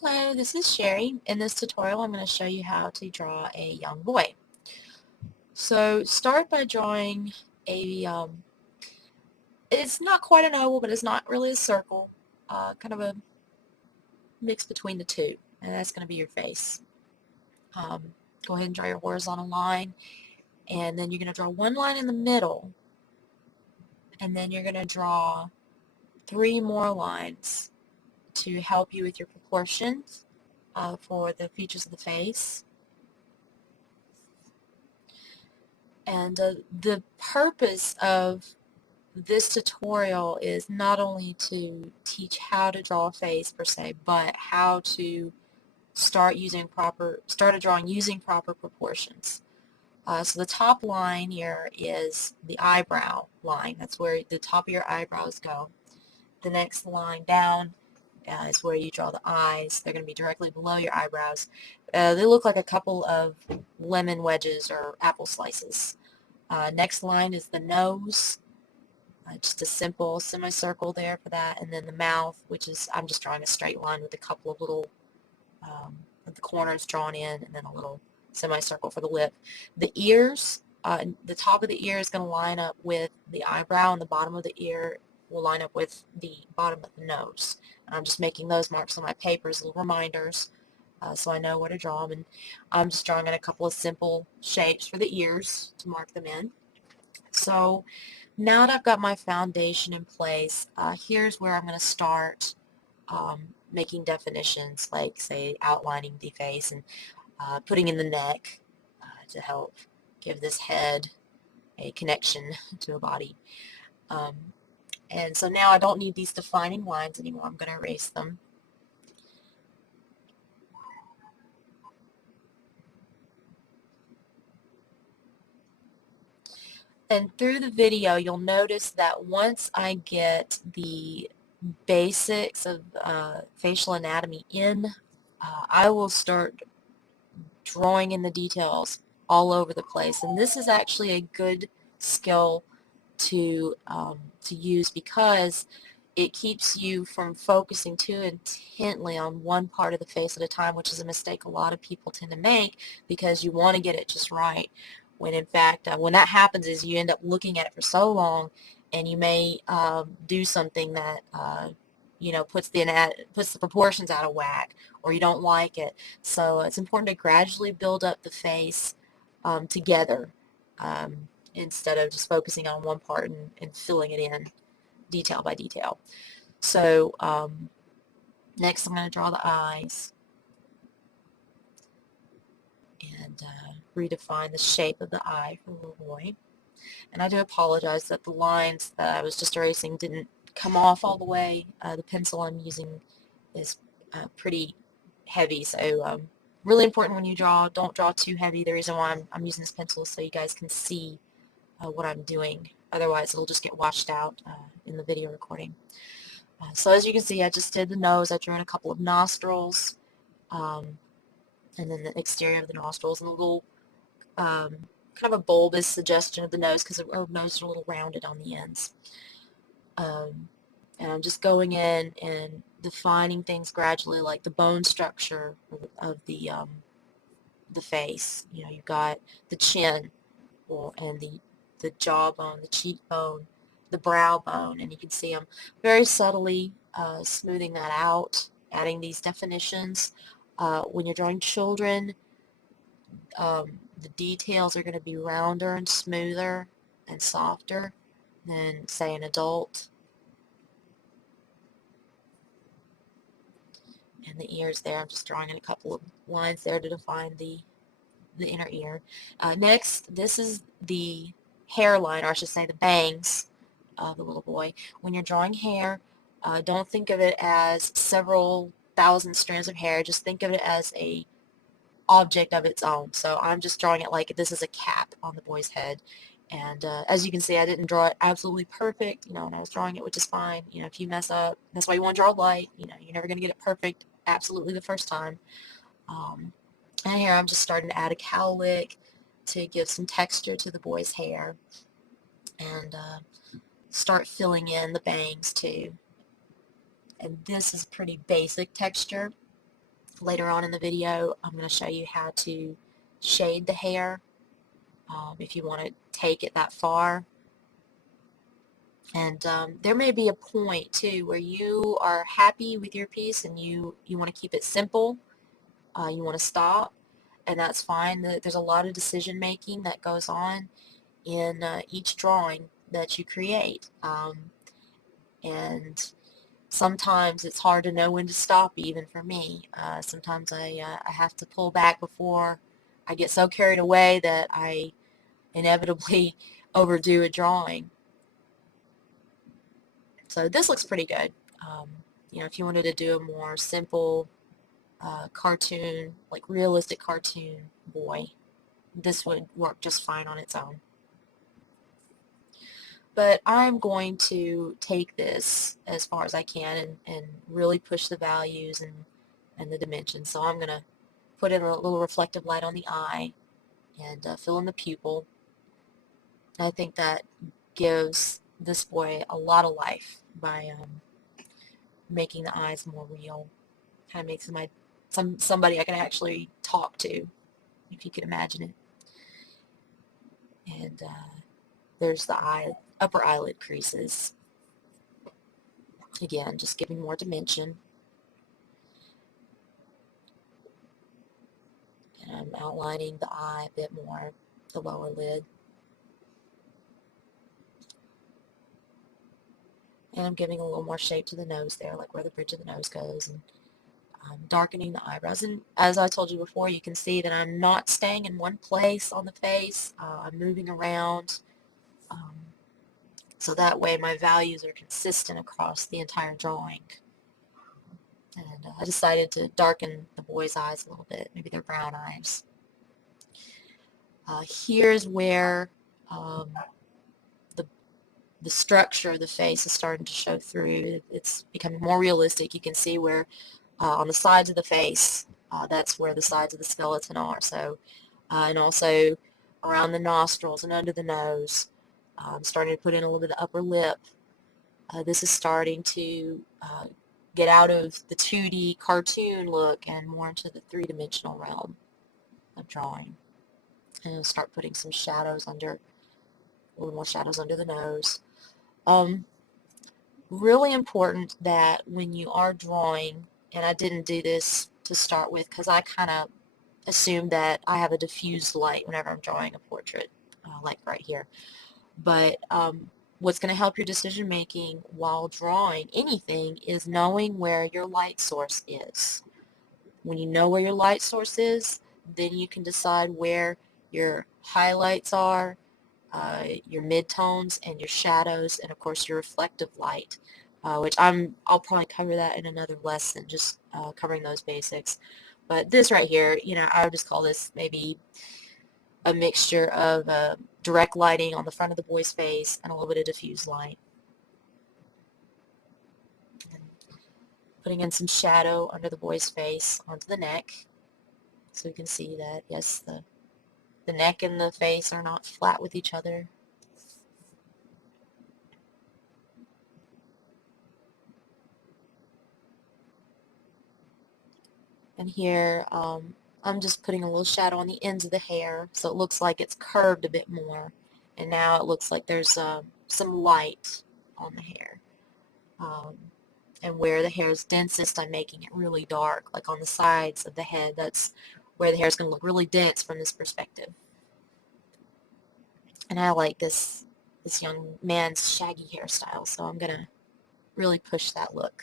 Hello, this is Sherry. In this tutorial, I'm going to show you how to draw a young boy. So start by drawing it's not quite an oval, but it's not really a circle, kind of a mix between the two, and that's going to be your face. Go ahead and draw your horizontal line, and then you're going to draw one line in the middle, and then you're going to draw three more lines to help you with your proportions for the features of the face. And the purpose of this tutorial is not only to teach how to draw a face per se, but how to start a drawing using proper proportions. So the top line here is the eyebrow line. That's where the top of your eyebrows go. The next line down is where you draw the eyes. They're going to be directly below your eyebrows. They look like a couple of lemon wedges or apple slices. Next line is the nose. Just a simple semicircle there for that, and then the mouth, which is, I'm just drawing a straight line with a couple of little the corners drawn in, and then a little semicircle for the lip. The ears, the top of the ear is going to line up with the eyebrow, and the bottom of the ear will line up with the bottom of the nose. And I'm just making those marks on my paper as little reminders, so I know where to draw them. And I'm just drawing in a couple of simple shapes for the ears to mark them in. So now that I've got my foundation in place, here's where I'm going to start making definitions, like, say, outlining the face and putting in the neck to help give this head a connection to a body. Um, and so now I don't need these defining lines anymore. I'm going to erase them. And through the video, you'll notice that once I get the basics of facial anatomy in, I will start drawing in the details all over the place. And this is actually a good skill to use, because it keeps you from focusing too intently on one part of the face at a time, which is a mistake a lot of people tend to make, because you want to get it just right. When in fact, when that happens, is you end up looking at it for so long, and you may do something that puts the proportions out of whack, or you don't like it. So it's important to gradually build up the face together, instead of just focusing on one part and filling it in detail by detail. So next I'm going to draw the eyes and redefine the shape of the eye for the little boy. And I do apologize that the lines that I was just erasing didn't come off all the way. The pencil I'm using is pretty heavy, so really important when you draw, don't draw too heavy. The reason why I'm using this pencil is so you guys can see what I'm doing. Otherwise, it'll just get washed out in the video recording. So as you can see, I just did the nose. I drew in a couple of nostrils, um, and then the exterior of the nostrils, and a little kind of a bulbous suggestion of the nose, because our nose is a little rounded on the ends. And I'm just going in and defining things gradually, like the bone structure of the face. You've got the chin, and the jawbone, the cheekbone, the brow bone, and you can see I'm very subtly smoothing that out, adding these definitions. When you're drawing children, the details are going to be rounder and smoother and softer than, say, an adult. And the ears there, I'm just drawing in a couple of lines there to define the inner ear. Next, this is the hairline, or I should say the bangs of the little boy. When you're drawing hair, don't think of it as several thousand strands of hair. Just think of it as a object of its own. So I'm just drawing it like this is a cap on the boy's head. And as you can see, I didn't draw it absolutely perfect, when I was drawing it, which is fine. If you mess up, that's why you want to draw light. You're never going to get it perfect absolutely the first time. Um, and here I'm just starting to add a cowlick to give some texture to the boy's hair, and start filling in the bangs too. And this is pretty basic texture. Later on in the video, I'm going to show you how to shade the hair if you want to take it that far. And there may be a point too where you are happy with your piece and you want to keep it simple. You want to stop, and that's fine. There's a lot of decision making that goes on in each drawing that you create. And sometimes it's hard to know when to stop, even for me. Sometimes I have to pull back before I get so carried away that I inevitably overdo a drawing. So this looks pretty good. You know, if you wanted to do a more simple cartoon, like realistic cartoon boy, this would work just fine on its own. But I'm going to take this as far as I can and really push the values and the dimensions. So I'm going to put in a little reflective light on the eye and fill in the pupil. I think that gives this boy a lot of life by making the eyes more real. Kind of makes him somebody I can actually talk to, if you can imagine it. And there's the upper eyelid creases. Again, just giving more dimension. And I'm outlining the eye a bit more, the lower lid. And I'm giving a little more shape to the nose there, like where the bridge of the nose goes, and darkening the eyebrows. And as I told you before, you can see that I'm not staying in one place on the face. I'm moving around. So that way my values are consistent across the entire drawing. And I decided to darken the boy's eyes a little bit, maybe they're brown eyes. Here's where the structure of the face is starting to show through. It's becoming more realistic. You can see where on the sides of the face, that's where the sides of the skeleton are. So, and also around the nostrils and under the nose. I'm starting to put in a little bit of upper lip. This is starting to get out of the 2D cartoon look and more into the three-dimensional realm of drawing. And I'll start putting some shadows under, a little more shadows under the nose. Really important that when you are drawing, and I didn't do this to start with because I kind of assume that I have a diffused light whenever I'm drawing a portrait, like right here. But what's going to help your decision making while drawing anything is knowing where your light source is. When you know where your light source is, then you can decide where your highlights are, your midtones, and your shadows, and of course your reflective light, which I'll probably cover that in another lesson, just covering those basics. But this right here, you know, I would just call this maybe a mixture of direct lighting on the front of the boy's face and a little bit of diffused light. And putting in some shadow under the boy's face onto the neck, so you can see that, yes, the neck and the face are not flat with each other. And here I'm just putting a little shadow on the ends of the hair so it looks like it's curved a bit more. And now it looks like there's some light on the hair. And where the hair is densest, I'm making it really dark, like on the sides of the head. That's where the hair is going to look really dense from this perspective. And I like this young man's shaggy hairstyle, so I'm going to really push that look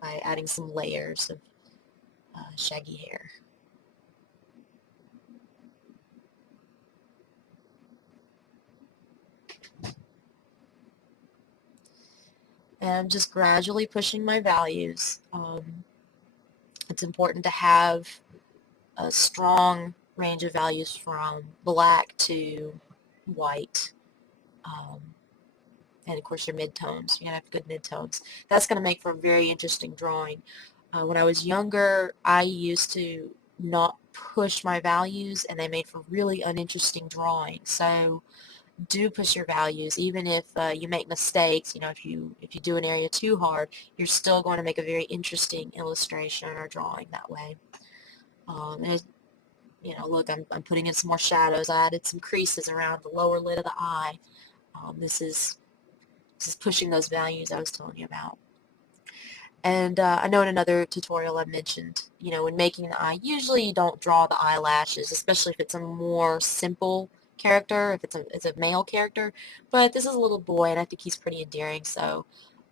by adding some layers of shaggy hair. And I'm just gradually pushing my values. It's important to have a strong range of values from black to white. And of course your midtones. You're going to have good midtones. That's going to make for a very interesting drawing. When I was younger, I used to not push my values, and they made for really uninteresting drawings. So do push your values, even if you make mistakes. You know, if you do an area too hard, you're still going to make a very interesting illustration or drawing that way. And look, I'm putting in some more shadows. I added some creases around the lower lid of the eye. This is pushing those values I was telling you about. And I know in another tutorial I mentioned, when making the eye, usually you don't draw the eyelashes, especially if it's a more simple character, if it's a male character. But this is a little boy, and I think he's pretty endearing, so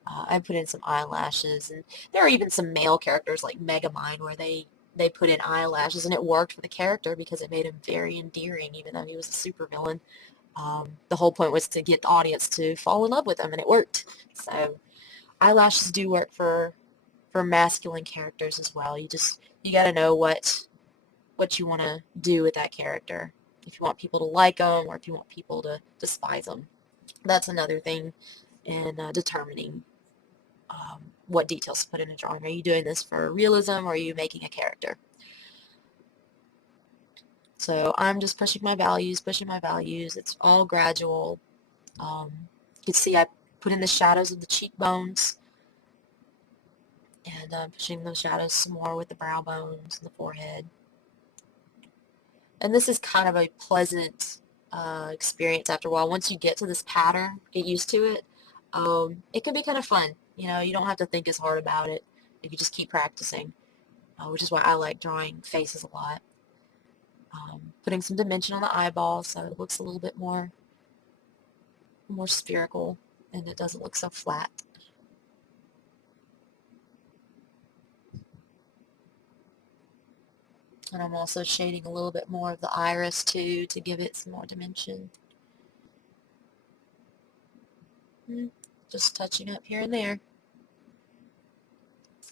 I put in some eyelashes. And there are even some male characters like Megamind where they put in eyelashes, and it worked for the character because it made him very endearing, even though he was a supervillain. The whole point was to get the audience to fall in love with him, and it worked. So eyelashes do work for masculine characters as well. You got to know what you want to do with that character. If you want people to like them or if you want people to despise them. That's another thing in determining what details to put in a drawing. Are you doing this for realism or are you making a character? So I'm just pushing my values. It's all gradual. You can see I put in the shadows of the cheekbones, and I'm pushing those shadows some more with the brow bones and the forehead. And this is kind of a pleasant experience after a while. Once you get to this pattern, get used to it, it can be kind of fun. You don't have to think as hard about it. You can just keep practicing, which is why I like drawing faces a lot. Putting some dimension on the eyeball so it looks a little bit more spherical and it doesn't look so flat. And I'm also shading a little bit more of the iris too to give it some more dimension. Just touching up here and there.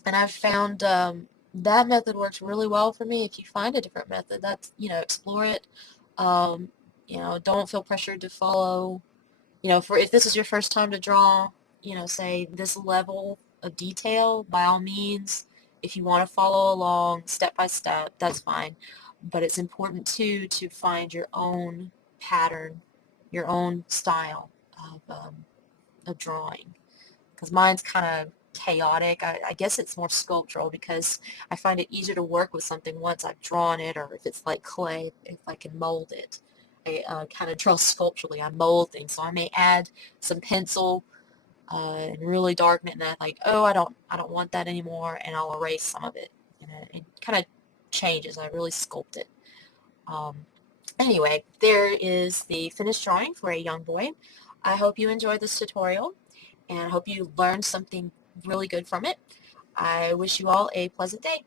And I've found that method works really well for me. If you find a different method, that's, explore it. Don't feel pressured to follow, for if this is your first time to draw, say this level of detail, by all means, if you want to follow along step by step, that's fine. But it's important too to find your own pattern, your own style of drawing. Because mine's kind of chaotic. I guess it's more sculptural because I find it easier to work with something once I've drawn it, or if it's like clay, if I can mold it. I kind of draw sculpturally. I mold things, so I may add some pencil and really darken it, and then like, oh, I don't want that anymore, and I'll erase some of it. And it kind of changes. I really sculpt it. Um, anyway, there is the finished drawing for a young boy. I hope you enjoyed this tutorial, and I hope you learned something really good from it. I wish you all a pleasant day.